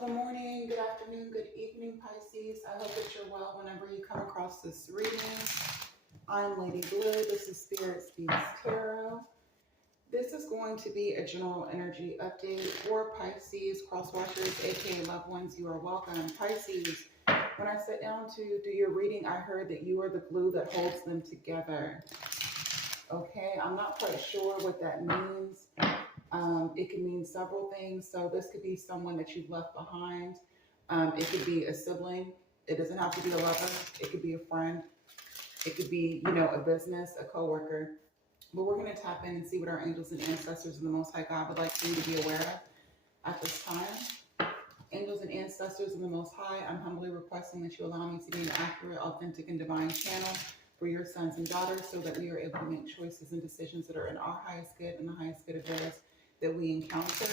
Good morning, good afternoon, good evening, Pisces. I hope that you're well whenever you come across this reading. I'm Lady Blue. This is Spirit Speaks Tarot. This is going to be a general energy update for Pisces, cross-watchers, aka loved ones. You are welcome. Pisces, when I sat down to do your reading, I heard that you are the glue that holds them together. Okay, I'm not quite sure what that means. It can mean several things. So this could be someone that you've left behind. It could be a sibling. It doesn't have to be a lover. It could be a friend. It could be, a business, a coworker. But we're going to tap in and see what our angels and ancestors and the Most High God would like for you to be aware of at this time. Angels and ancestors and the Most High, I'm humbly requesting that you allow me to be an accurate, authentic, and divine channel for your sons and daughters so that we are able to make choices and decisions that are in our highest good and the highest good of those that we encounter.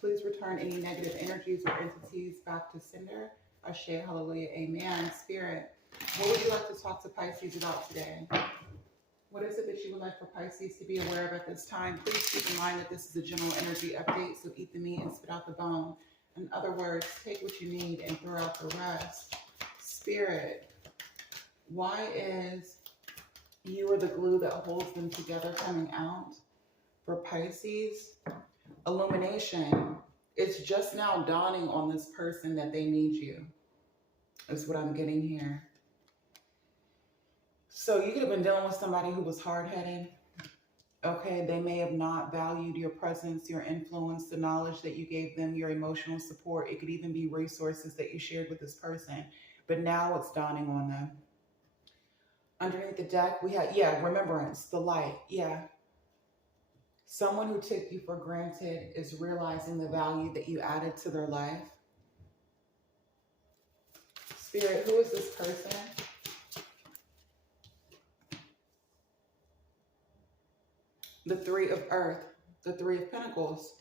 Please return any negative energies or entities back to sender. Ashe, hallelujah, amen. Spirit, what would you like to talk to Pisces about today? What is it that you would like for Pisces to be aware of at this time? Please keep in mind that this is a general energy update, so eat the meat and spit out the bone. In other words, take what you need and throw out the rest. Spirit, why is you are the glue that holds them together coming out for Pisces? Illumination. It's just now dawning on this person that they need you, is what I'm getting here. So you could have been dealing with somebody who was hard-headed. Okay, they may have not valued your presence, your influence, the knowledge that you gave them, your emotional support. It could even be resources that you shared with this person. But now it's dawning on them. Underneath the deck, we had, remembrance, the light, Someone who took you for granted is realizing the value that you added to their life. Spirit, who is this person? The Three of Earth, the Three of Pentacles.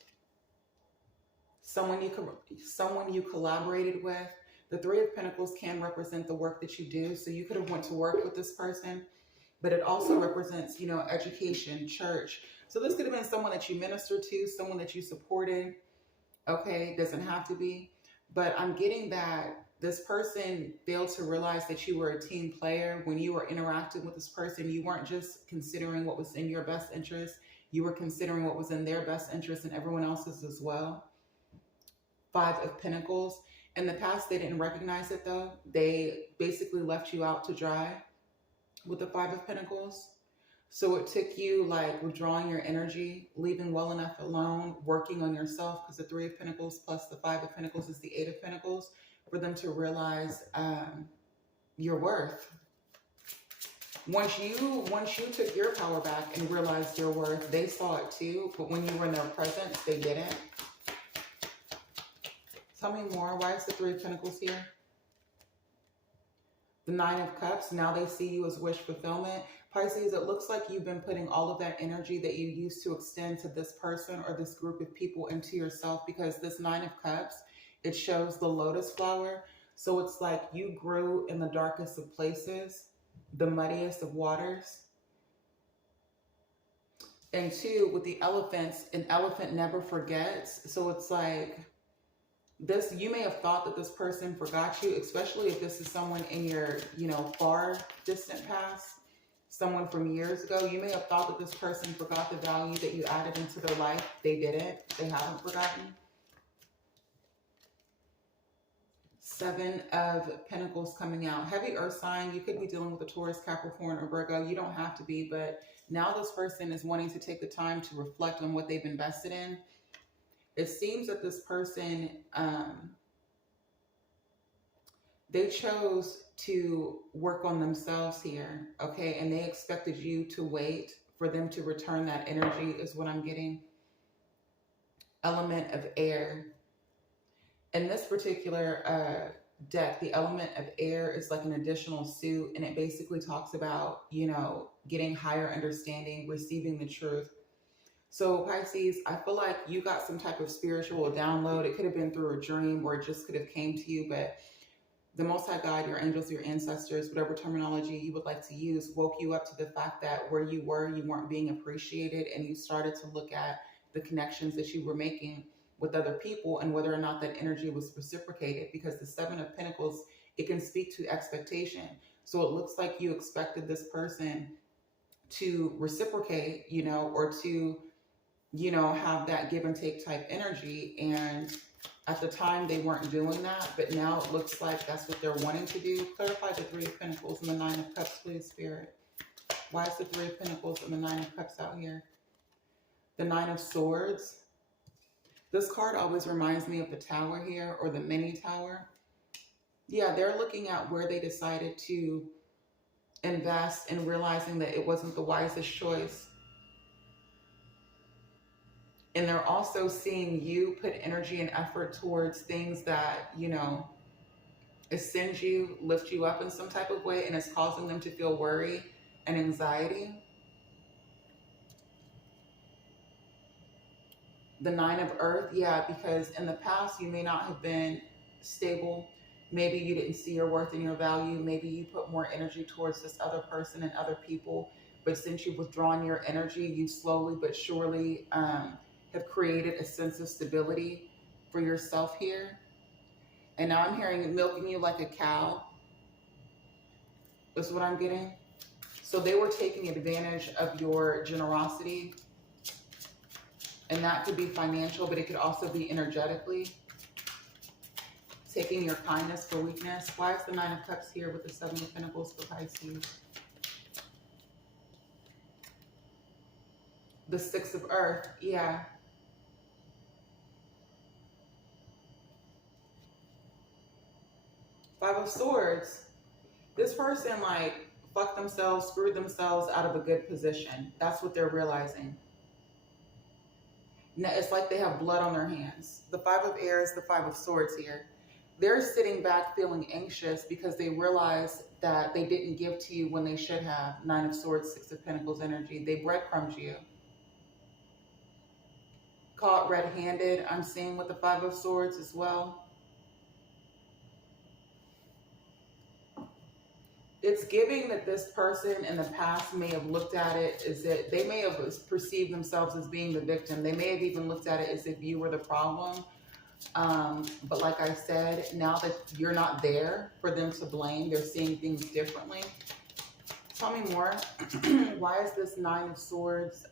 Someone you collaborated with. The Three of Pentacles can represent the work that you do. So you could have went to work with this person, but it also represents, education, church. So this could have been someone that you ministered to, someone that you supported. Okay, it doesn't have to be. But I'm getting that this person failed to realize that you were a team player. When you were interacting with this person, you weren't just considering what was in your best interest. You were considering what was in their best interest and everyone else's as well. Five of Pentacles. In the past, they didn't recognize it though. They basically left you out to dry with the Five of Pentacles. So it took you like withdrawing your energy, leaving well enough alone, working on yourself, because the Three of Pentacles plus the Five of Pentacles is the Eight of Pentacles, for them to realize your worth. Once you took your power back and realized your worth, they saw it too, but when you were in their presence, they didn't. Tell me more. Why is the Three of Pentacles here? The Nine of Cups, now they see you as wish fulfillment. Pisces, it looks like you've been putting all of that energy that you used to extend to this person or this group of people into yourself, because this Nine of Cups, it shows the lotus flower. So it's like you grew in the darkest of places, the muddiest of waters. And two, with the elephants, an elephant never forgets. So it's like this, you may have thought that this person forgot you, especially if this is someone in your, far distant past, someone from years ago. You may have thought that this person forgot the value that you added into their life. They didn't. They haven't forgotten. Seven of Pentacles coming out. Heavy earth sign. You could be dealing with a Taurus, Capricorn, or Virgo. You don't have to be, but now this person is wanting to take the time to reflect on what they've invested in. It seems that this person, they chose to work on themselves here, okay? And they expected you to wait for them to return that energy is what I'm getting. Element of air. In this particular deck, the element of air is like an additional suit, and it basically talks about, getting higher understanding, receiving the truth. So Pisces, I feel like you got some type of spiritual download. It could have been through a dream, or it just could have came to you, but the Most High God, your angels, your ancestors, whatever terminology you would like to use, woke you up to the fact that where you were, you weren't being appreciated, and you started to look at the connections that you were making with other people, and whether or not that energy was reciprocated, because the Seven of Pentacles, it can speak to expectation. So it looks like you expected this person to reciprocate, or to, have that give and take type energy. And at the time they weren't doing that, but now it looks like that's what they're wanting to do. Clarify the Three of Pentacles and the Nine of Cups, please, Spirit. Why is the Three of Pentacles and the Nine of Cups out here? The Nine of Swords. This card always reminds me of the Tower here, or the mini tower. Yeah, they're looking at where they decided to invest and realizing that it wasn't the wisest choice. And they're also seeing you put energy and effort towards things that, ascend you, lift you up in some type of way, and it's causing them to feel worry and anxiety. The Nine of Earth, yeah, because in the past you may not have been stable. Maybe you didn't see your worth and your value. Maybe you put more energy towards this other person and other people. But since you've withdrawn your energy, you slowly but surely have created a sense of stability for yourself here. And now I'm hearing milking you like a cow. Is what I'm getting. So they were taking advantage of your generosity. And that could be financial, but it could also be energetically. Taking your kindness for weakness. Why is the Nine of Cups here with the Seven of Pentacles for Pisces? The Six of Earth, yeah. Five of Swords. This person fucked themselves, screwed themselves out of a good position. That's what they're realizing. Now, it's like they have blood on their hands. The Five of Air is the Five of Swords here. They're sitting back feeling anxious because they realize that they didn't give to you when they should have. Nine of Swords, Six of Pentacles energy. They breadcrumbed you. Caught red-handed, I'm seeing with the Five of Swords as well. It's giving that this person in the past may have looked at it as that they may have perceived themselves as being the victim. They may have even looked at it as if you were the problem. But like I said, now that you're not there for them to blame, they're seeing things differently. Tell me more. Why is this Nine of Swords,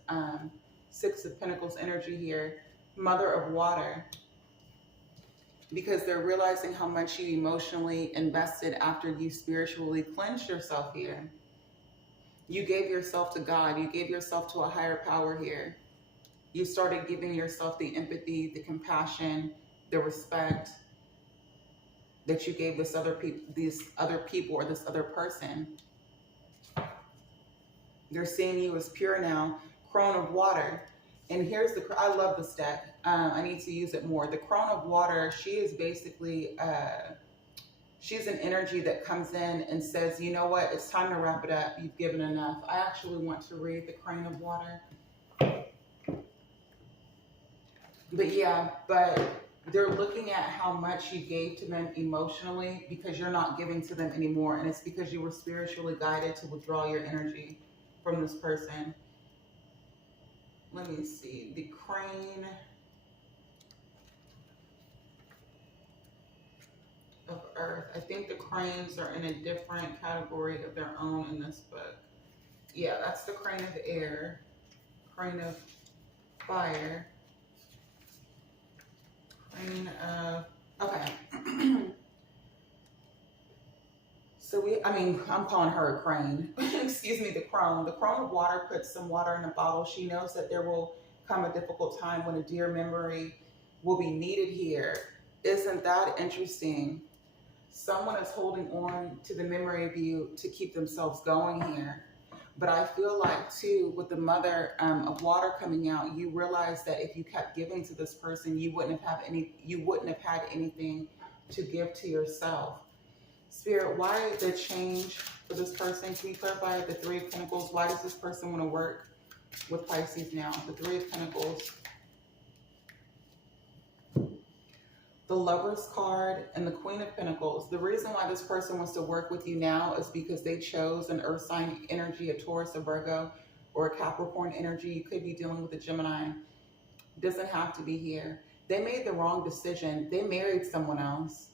Six of Pentacles energy here? Mother of Water. Because they're realizing how much you emotionally invested after you spiritually cleansed yourself here. You gave yourself to God. You gave yourself to a higher power here. You started giving yourself the empathy, the compassion, the respect that you gave these other people or this other person. They're seeing you as pure now. Crone of Water. And here's I love this deck. I need to use it more. The Crone of Water, she is basically, she's an energy that comes in and says, you know what, it's time to wrap it up. You've given enough. I actually want to read the Crone of Water. But yeah, but they're looking at how much you gave to them emotionally because you're not giving to them anymore. And it's because you were spiritually guided to withdraw your energy from this person. Let me see, the Crane of Earth. I think the cranes are in a different category of their own in this book. Yeah, that's the Crane of Air, Crane of Fire, Crane of, okay. So I'm calling her a crane. Excuse me, the crone. The Crone of Water puts some water in a bottle. She knows that there will come a difficult time when a dear memory will be needed here. Isn't that interesting? Someone is holding on to the memory of you to keep themselves going here. But I feel like too, with the Mother of Water coming out, you realize that if you kept giving to this person, you wouldn't have had anything to give to yourself. Spirit, why the change for this person? Can you clarify the Three of Pentacles? Why does this person want to work with Pisces now? The Three of Pentacles. The Lover's card and the Queen of Pentacles. The reason why this person wants to work with you now is because they chose an earth sign energy, a Taurus, a Virgo, or a Capricorn energy. You could be dealing with a Gemini. It doesn't have to be here. They made the wrong decision. They married someone else.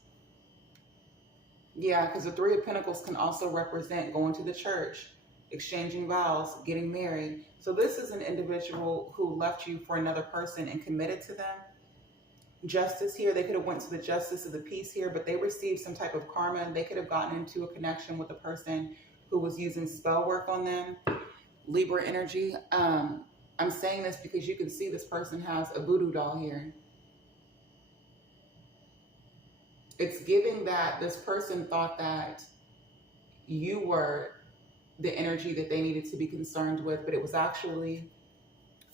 Yeah, because the Three of Pentacles can also represent going to the church, exchanging vows, getting married. So this is an individual who left you for another person and committed to them. Justice here, they could have went to the justice of the peace here, but they received some type of karma, and they could have gotten into a connection with a person who was using spell work on them. Libra energy. I'm saying this because you can see this person has a voodoo doll here. It's giving that this person thought that you were the energy that they needed to be concerned with, but it was actually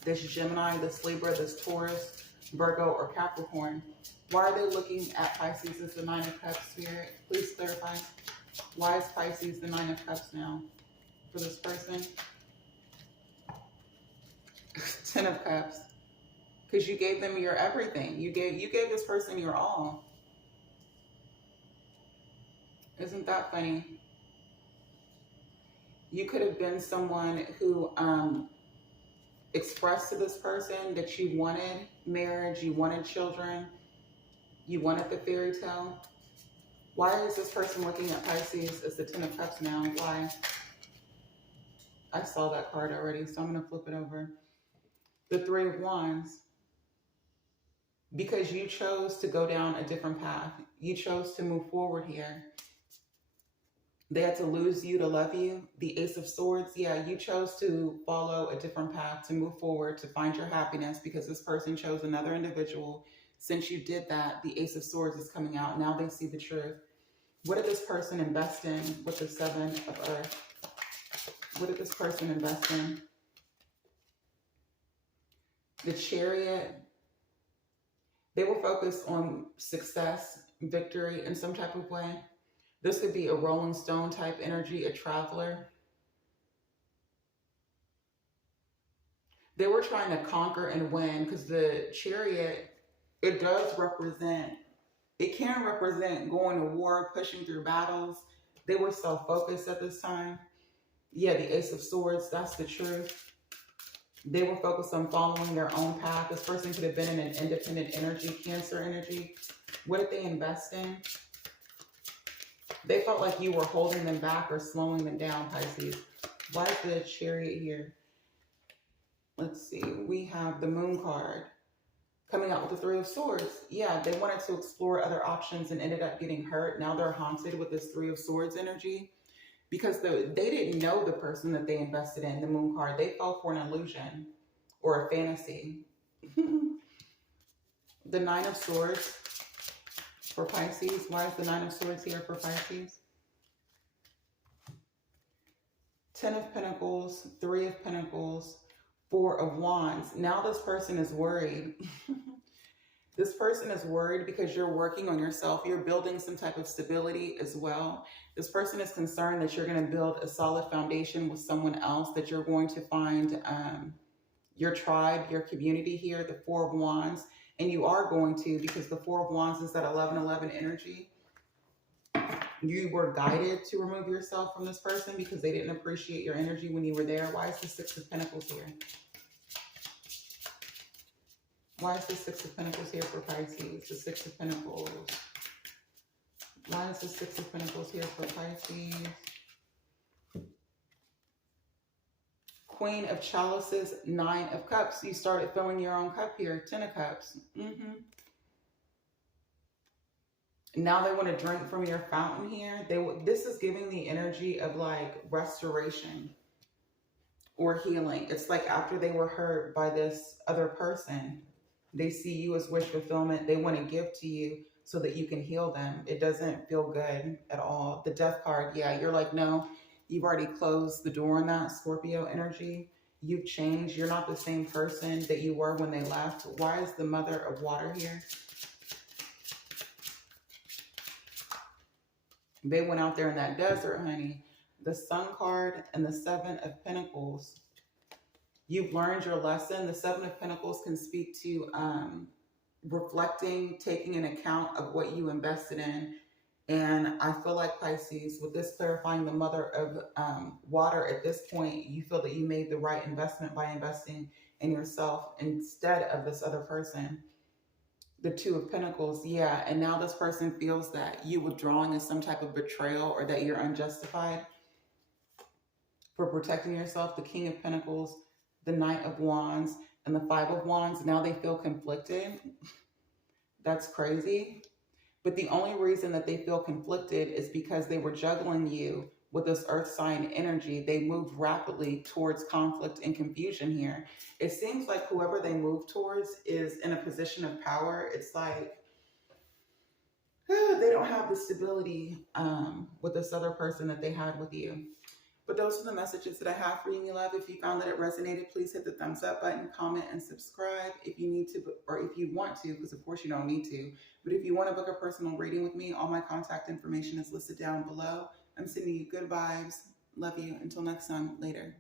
this Gemini, this Libra, this Taurus, Virgo, or Capricorn. Why are they looking at Pisces as the Nine of Cups, Spirit? Please clarify. Why is Pisces the Nine of Cups now for this person? 10 of Cups. Because you gave them your everything. You gave this person your all. Isn't that funny? You could have been someone who expressed to this person that you wanted marriage, you wanted children, you wanted the fairy tale. Why is this person looking at Pisces as the 10 of Cups now? Why? I saw that card already, so I'm going to flip it over. The Three of Wands. Because you chose to go down a different path. You chose to move forward here. They had to lose you to love you. The Ace of Swords, yeah, you chose to follow a different path, to move forward, to find your happiness, because this person chose another individual. Since you did that, the Ace of Swords is coming out. Now they see the truth. What did this person invest in with the Seven of Earth? What did this person invest in? The Chariot. They were focused on success, victory in some type of way. This could be a Rolling Stone type energy, a traveler. They were trying to conquer and win, because the Chariot, it does represent, it can represent going to war, pushing through battles. They were self-focused at this time. Yeah, the Ace of Swords, that's the truth. They were focused on following their own path. This person could have been in an independent energy, Cancer energy. What did they invest in? They felt like you were holding them back or slowing them down, Pisces. Why is the Chariot here? Let's see. We have the Moon card coming out with the Three of Swords. Yeah, they wanted to explore other options and ended up getting hurt. Now they're haunted with this Three of Swords energy because they didn't know the person that they invested in, the Moon card. They fell for an illusion or a fantasy. The Nine of Swords. For Pisces, why is the Nine of Swords here for Pisces? 10 of Pentacles, 3 of Pentacles, 4 of Wands. Now this person is worried. This person is worried because you're working on yourself. You're building some type of stability as well. This person is concerned that you're going to build a solid foundation with someone else, that you're going to find your tribe, your community here, the 4 of Wands. And you are going to, because the 4 of Wands is that 11-11 energy. You were guided to remove yourself from this person because they didn't appreciate your energy when you were there. Why is the 6 of Pentacles here? Why is the 6 of Pentacles here for Pisces? The 6 of Pentacles. Why is the 6 of Pentacles here for Pisces? Queen of Chalices, 9 of Cups. You started filling your own cup here. 10 of Cups. Now they want to drink from your fountain here. This is giving the energy of like restoration or healing. It's like after they were hurt by this other person, they see you as wish fulfillment. They want to give to you so that you can heal them. It doesn't feel good at all. The Death card, yeah, you're like, no. You've already closed the door on that, Scorpio energy. You've changed. You're not the same person that you were when they left. Why is the Mother of Water here? They went out there in that desert, honey. The Sun card and the 7 of Pentacles. You've learned your lesson. The 7 of Pentacles can speak to reflecting, taking an account of what you invested in. And I feel like Pisces, with this clarifying the Mother of Water, at this point, you feel that you made the right investment by investing in yourself instead of this other person. The Two of Pentacles, yeah. And now this person feels that you withdrawing is some type of betrayal, or that you're unjustified for protecting yourself. The King of Pentacles, the Knight of Wands, and the Five of Wands. Now they feel conflicted. That's crazy. But the only reason that they feel conflicted is because they were juggling you with this earth sign energy. They moved rapidly towards conflict and confusion here. It seems like whoever they move towards is in a position of power. It's like they don't have the stability with this other person that they had with you. But those are the messages that I have for you, my love. If you found that it resonated, please hit the thumbs up button, comment, and subscribe if you need to, or if you want to, because of course you don't need to. But if you want to book a personal reading with me, all my contact information is listed down below. I'm sending you good vibes. Love you. Until next time. Later.